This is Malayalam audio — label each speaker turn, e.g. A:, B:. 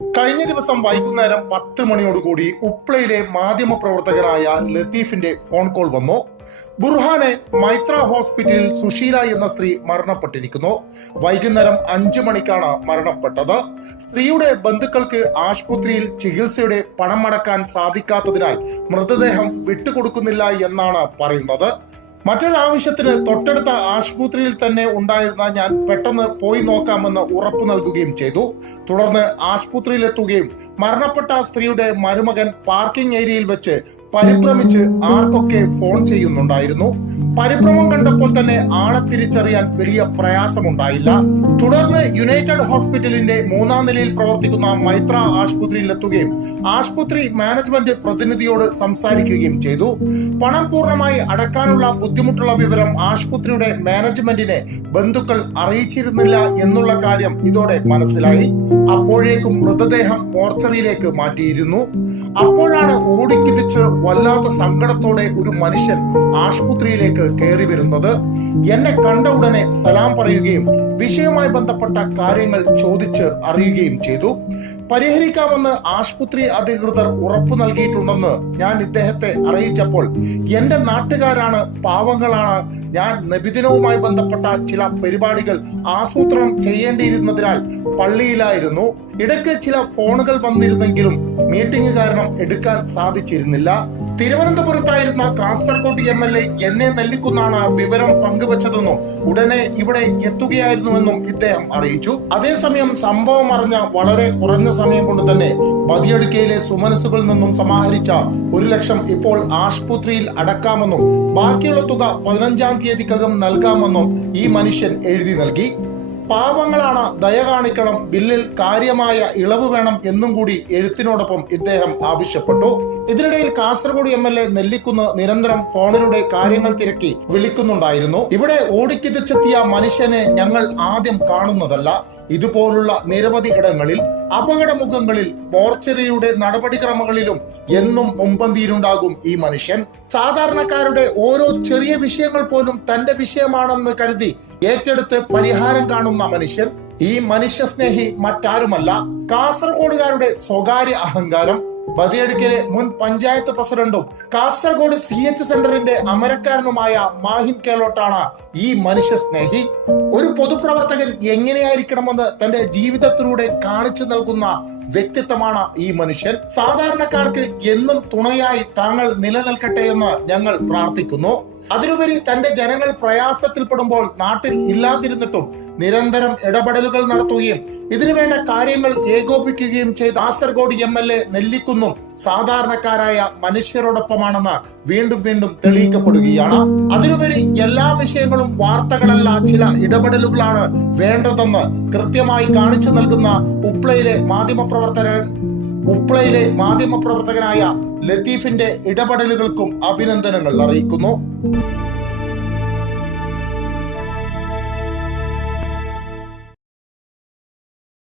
A: കഴിഞ്ഞ ദിവസം വൈകുന്നേരം പത്ത് മണിയോടുകൂടി ഉപ്ലയിലെ മാധ്യമ പ്രവർത്തകനായ ലത്തീഫിന്റെ ഫോൺ കോൾ വന്നു. ബുർഹാനെ മൈത്ര ഹോസ്പിറ്റലിൽ സുശീല എന്ന സ്ത്രീ മരണപ്പെട്ടിരിക്കുന്നു. വൈകുന്നേരം അഞ്ചു മണിക്കാണ് മരണപ്പെട്ടത്. സ്ത്രീയുടെ ബന്ധുക്കൾക്ക് ആശുപത്രിയിൽ ചികിത്സയുടെ പണം അടക്കാൻ സാധിക്കാത്തതിനാൽ മൃതദേഹം വിട്ടുകൊടുക്കുന്നില്ല എന്നാണ് പറയുന്നത്. മറ്റൊരാവശ്യത്തിന് തൊട്ടടുത്ത ആശുപത്രിയിൽ തന്നെ ഉണ്ടായിരുന്ന ഞാൻ പെട്ടെന്ന് പോയി നോക്കാമെന്ന് ഉറപ്പു നൽകുകയും ചെയ്തു. തുടർന്ന് ആശുപത്രിയിലെത്തുകയും മരണപ്പെട്ട സ്ത്രീയുടെ മരുമകൻ പാർക്കിംഗ് ഏരിയയിൽ വെച്ച് പരിഭ്രമിച്ച് ആർക്കൊക്കെ ഫോൺ ചെയ്യുന്നുണ്ടായിരുന്നു. പരിഭ്രമം കണ്ടപ്പോൾ തന്നെ ആളെ തിരിച്ചറിയാൻ വലിയ പ്രയാസമുണ്ടായില്ല. തുടർന്ന് യുണൈറ്റഡ് ഹോസ്പിറ്റലിന്റെ മൂന്നാം നിലയിൽ പ്രവർത്തിക്കുന്ന മൈത്ര ആശുപത്രിയിൽ എത്തുകയും ആശുപത്രി മാനേജ്മെന്റ് പ്രതിനിധിയോട് സംസാരിക്കുകയും ചെയ്തു. പണം പൂർണമായി അടക്കാനുള്ള ബുദ്ധിമുട്ടുള്ള വിവരം ആശുപത്രിയുടെ മാനേജ്മെന്റിനെ ബന്ധുക്കൾ അറിയിച്ചിരുന്നില്ല എന്നുള്ള കാര്യം ഇതോടെ മനസ്സിലായി. അപ്പോഴേക്കും മൃതദേഹം മോർച്ചറിയിലേക്ക് മാറ്റിയിരുന്നു. അപ്പോഴാണ് ഓടിക്കിതിച്ച് വല്ലാത്ത സങ്കടത്തോടെ ഒരു മനുഷ്യൻ ആശുപത്രിയിലേക്ക് കയറി വരുന്നത്. എന്നെ കണ്ട ഉടനെ സലാം പറയുകയും വിഷയവുമായി ബന്ധപ്പെട്ട കാര്യങ്ങൾ ചോദിച്ച് അറിയുകയും ചെയ്തു. പരിഹരിക്കാമെന്ന് ആശുപത്രി അധികൃതർ ഉറപ്പു നൽകിയിട്ടുണ്ടെന്ന് ഞാൻ ഇദ്ദേഹത്തെ അറിയിച്ചപ്പോൾ എന്റെ നാട്ടുകാരാണ് പാവങ്ങളാണ്. ഞാൻ നബിദിനവുമായി ബന്ധപ്പെട്ട ചില പരിപാടികൾ ആസൂത്രണം ചെയ്യേണ്ടിയിരുന്നതിനാൽ പള്ളിയിലായിരുന്നു. ഇടയ്ക്ക് ചില ഫോണുകൾ വന്നിരുന്നെങ്കിലും മീറ്റിംഗ് കാരണം എടുക്കാൻ സാധിച്ചിരുന്നില്ല. തിരുവനന്തപുരത്തായിരുന്ന കാസർകോട്ട് എം എൽ എ എന്നെ നെല്ലിക്കുന്നാണ് വിവരം പങ്കുവച്ചതെന്നും ഉടനെ ഇവിടെ എത്തുകയായിരുന്നുവെന്നും ഇദ്ദേഹം അറിയിച്ചു. അതേസമയം സംഭവം അറിഞ്ഞ വളരെ കുറഞ്ഞ സമയം കൊണ്ട് തന്നെ ബദിയടുക്കയിലെ സുമനസുകളിൽ നിന്നും സമാഹരിച്ച ഒരു ലക്ഷം ഇപ്പോൾ ആശുപത്രിയിൽ അടക്കാമെന്നും ബാക്കിയുള്ള തുക പതിനഞ്ചാം തീയതിക്കകം നൽകാമെന്നും ഈ മനുഷ്യൻ എഴുതി നൽകി. പാവങ്ങളാണ് ദയ കാണിക്കണം ബില്ലിൽ കാര്യമായ ഇളവ് വേണം എന്നും കൂടി എഴുത്തിനോടൊപ്പം ഇദ്ദേഹം ആവശ്യപ്പെട്ടു. ഇതിനിടയിൽ Kasaragod M L A Nellikunnu നിരന്തരം ഫോണിലൂടെ കാര്യങ്ങൾ തിരക്കി വിളിക്കുന്നുണ്ടായിരുന്നു. ഇവിടെ ഓടിക്കിതച്ചെത്തിയ മനുഷ്യനെ ഞങ്ങൾ ആദ്യം കാണുന്നതല്ല. ഇതുപോലുള്ള നിരവധി ഇടങ്ങളിൽ അപകടമുഖങ്ങളിൽ മോർച്ചറിയുടെ നടപടിക്രമങ്ങളിലും എന്നും മുമ്പന്തിയിലുണ്ടാകും ഈ മനുഷ്യൻ. സാധാരണക്കാരുടെ ഓരോ ചെറിയ വിഷയങ്ങൾ പോലും തന്റെ വിഷയമാണെന്ന് കരുതി ഏറ്റെടുത്ത് പരിഹാരം കാണുന്ന മനുഷ്യൻ. ഈ മനുഷ്യസ്നേഹി മറ്റാരുമല്ല. കാസർഗോഡുകാരുടെ സ്വകാര്യ അഹങ്കാരം ബദിയടുക്കലെ മുൻ പഞ്ചായത്ത് പ്രസിഡന്റും കാസർഗോഡ് സി എച്ച് സെന്ററിന്റെ അമരക്കാരനുമായ മാഹിൻ കേലോട്ടാണ് ഈ മനുഷ്യ സ്നേഹി. ഒരു പൊതുപ്രവർത്തകൻ എങ്ങനെയായിരിക്കണമെന്ന് തന്റെ ജീവിതത്തിലൂടെ കാണിച്ചു നൽകുന്ന വ്യക്തിത്വമാണ് ഈ മനുഷ്യൻ. സാധാരണക്കാർക്ക് എന്നും തുണയായി താങ്കൾ നിലനിൽക്കട്ടെ എന്ന് ഞങ്ങൾ പ്രാർത്ഥിക്കുന്നു. അതിലുപരി തന്റെ ജനങ്ങൾ പ്രയാസത്തിൽപ്പെടുമ്പോൾ നാട്ടിൽ ഇല്ലാതിരുന്നിട്ടും നിരന്തരം ഇടപെടലുകൾ നടത്തുകയും ഇതിനുവേണ്ട കാര്യങ്ങൾ ഏകോപിക്കുകയും ചെയ്ത കാസർഗോഡ് എം എൽ എ നെല്ലിക്കുന്നും സാധാരണക്കാരായ മനുഷ്യരോടൊപ്പമാണെന്ന് വീണ്ടും വീണ്ടും തെളിയിക്കപ്പെടുകയാണ്. അതിലുപരി എല്ലാ വിഷയങ്ങളും വാർത്തകളല്ല ചില ഇടപെടലുകളാണ് വേണ്ടതെന്ന് കൃത്യമായി കാണിച്ചു നൽകുന്ന ഉപ്ലയിലെ മാധ്യമപ്രവർത്തന ഉപ്ലയിലെ മാധ്യമപ്രവർത്തകനായ ലത്തീഫിന്റെ ഇടപെടലുകൾക്കും അഭിനന്ദനങ്ങൾ അറിയിക്കുന്നു.